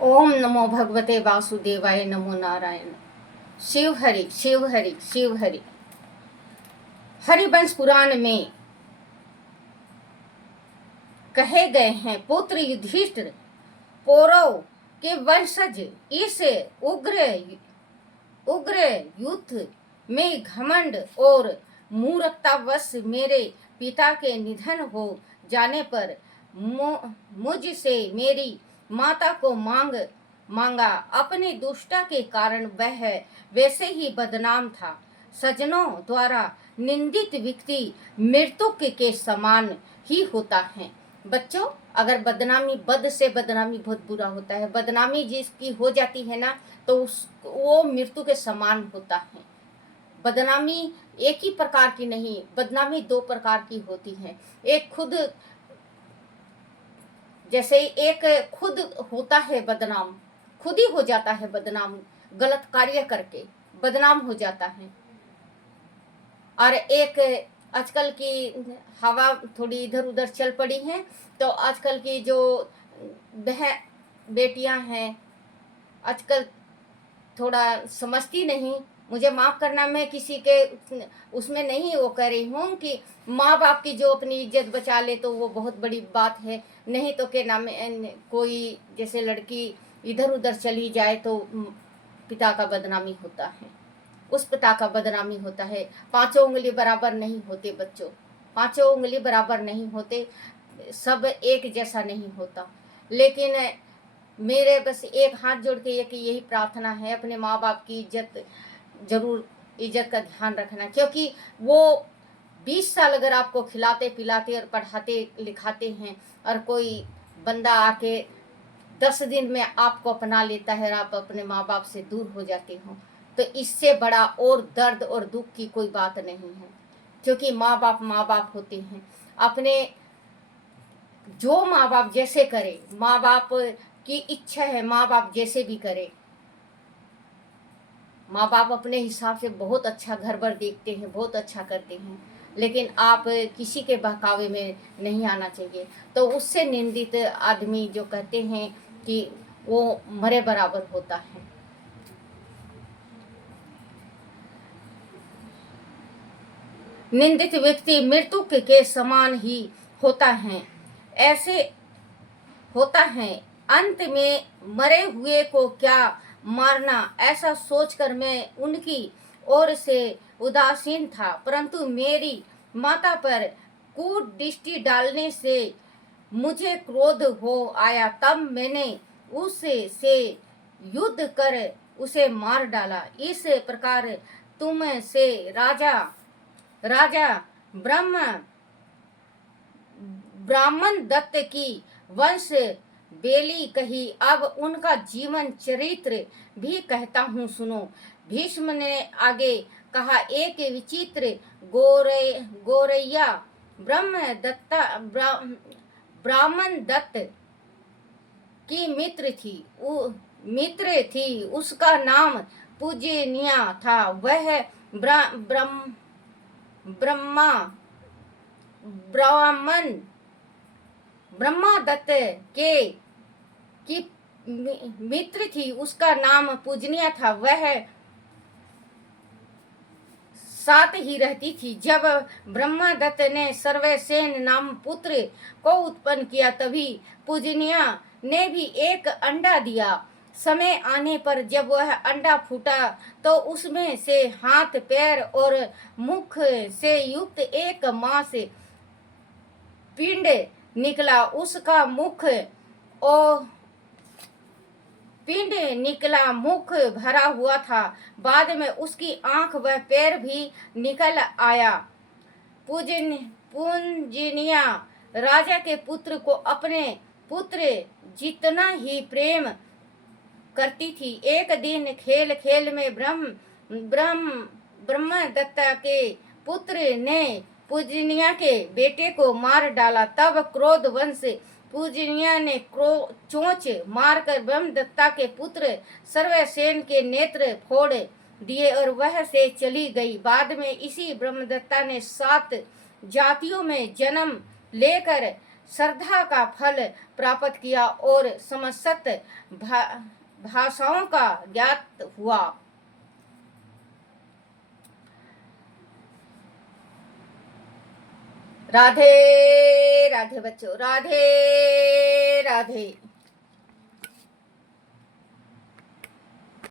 ओम नमो भगवते वासुदेवाय नमो नारायण। शिव हरि शिव हरि शिव हरि। हरिवंश पुराण में कहे गए हैं, पुत्र युधिष्ठिर पौरव के वंशज इस उग्र उग्र युद्ध में घमंड और मूर्खतावश मेरे पिता के निधन हो जाने पर मुझसे मेरी माता को मांगा। अपनी दुष्टता के कारण वह वैसे ही बदनाम था। सज्जनों द्वारा निंदित व्यक्ति मृत्यु के समान ही होता है। बच्चों, अगर बद से बदनामी बहुत बुरा होता है। बदनामी जिसकी हो जाती है ना, तो वो मृत्यु के समान होता है। बदनामी एक ही प्रकार की नहीं, बदनामी दो प्रकार की होती है। एक खुद होता है बदनाम, खुद ही हो जाता है बदनाम, गलत कार्य करके बदनाम हो जाता है। और एक आजकल की हवा थोड़ी इधर उधर चल पड़ी है, तो आजकल की जो बेटियां हैं आजकल थोड़ा समझती नहीं। मुझे माफ़ करना, मैं किसी के उसमें नहीं वो कर रही हूँ कि माँ बाप की जो अपनी इज्जत बचा ले तो वो बहुत बड़ी बात है। नहीं तो के नाम कोई जैसे लड़की इधर उधर चली जाए तो पिता का बदनामी होता है, उस पिता का बदनामी होता है। पांचों उंगली बराबर नहीं होते बच्चों, पांचों उंगली बराबर नहीं होते, सब एक जैसा नहीं होता। लेकिन मेरे बस एक हाथ जोड़ के यही प्रार्थना है, अपने माँ बाप की इज्जत का ध्यान रखना। क्योंकि वो 20 साल अगर आपको खिलाते पिलाते और पढ़ाते लिखाते हैं, और कोई बंदा आके 10 दिन में आपको अपना लेता है और आप अपने माँ बाप से दूर हो जाते हो, तो इससे बड़ा और दर्द और दुख की कोई बात नहीं है। क्योंकि माँ बाप होते हैं। अपने जो माँ बाप जैसे करे, माँ बाप की इच्छा है, माँ बाप जैसे भी करे। माँ बाप अपने हिसाब से बहुत अच्छा घर भर देखते हैं, बहुत अच्छा करते हैं, लेकिन आप किसी के बहकावे में नहीं आना चाहिए। तो उससे निंदित आदमी जो कहते हैं कि वो मरे बराबर होता है। निंदित व्यक्ति मृत्यु के समान ही होता है। ऐसे होता है। अंत में मरे हुए को क्या मारना, ऐसा सोचकर मैं उनकी ओर से उदासीन था। परंतु मेरी माता पर कुदृष्टि डालने से मुझे क्रोध हो आया। तब मैंने उससे युद्ध कर उसे मार डाला। इस प्रकार तुम से राजा ब्राह्मण दत्त की वंश बेली कही। अब उनका जीवन चरित्र भी कहता हूँ, सुनो। भीष्म ने आगे कहा, एक विचित्र गोरैया ब्राह्मण दत्त की मित्र थी। उसका नाम पूजनिया था। वह ब्रह्मा दत्त की मित्र थी। उसका नाम पूजनिया था। वह साथ ही रहती थी। जब ब्रह्मदत्त ने सर्वसेन नाम पुत्र को उत्पन्न किया, तभी पूजनिया ने भी एक अंडा दिया। समय आने पर जब वह अंडा फूटा तो उसमें से हाथ पैर और मुख से युक्त एक मांस पिंड निकला। उसका मुख मुख भरा हुआ था। बाद में उसकी आंख व पैर भी निकल आया। पूजनिया राजा के पुत्र को अपने पुत्र जितना ही प्रेम करती थी। एक दिन खेल खेल में ब्रह्मदत्त के पुत्र ने पूजनिया के बेटे को मार डाला। तब क्रोधवश पूजनिया ने चोंच मारकर ब्रह्मदत्ता के पुत्र सर्वसेन के नेत्र फोड़ दिए और वह से चली गई। बाद में इसी ब्रह्मदत्ता ने 7 जातियों में जन्म लेकर श्रद्धा का फल प्राप्त किया और समस्त भाषाओं का ज्ञात हुआ। राधे राधे बच्चों, राधे राधे।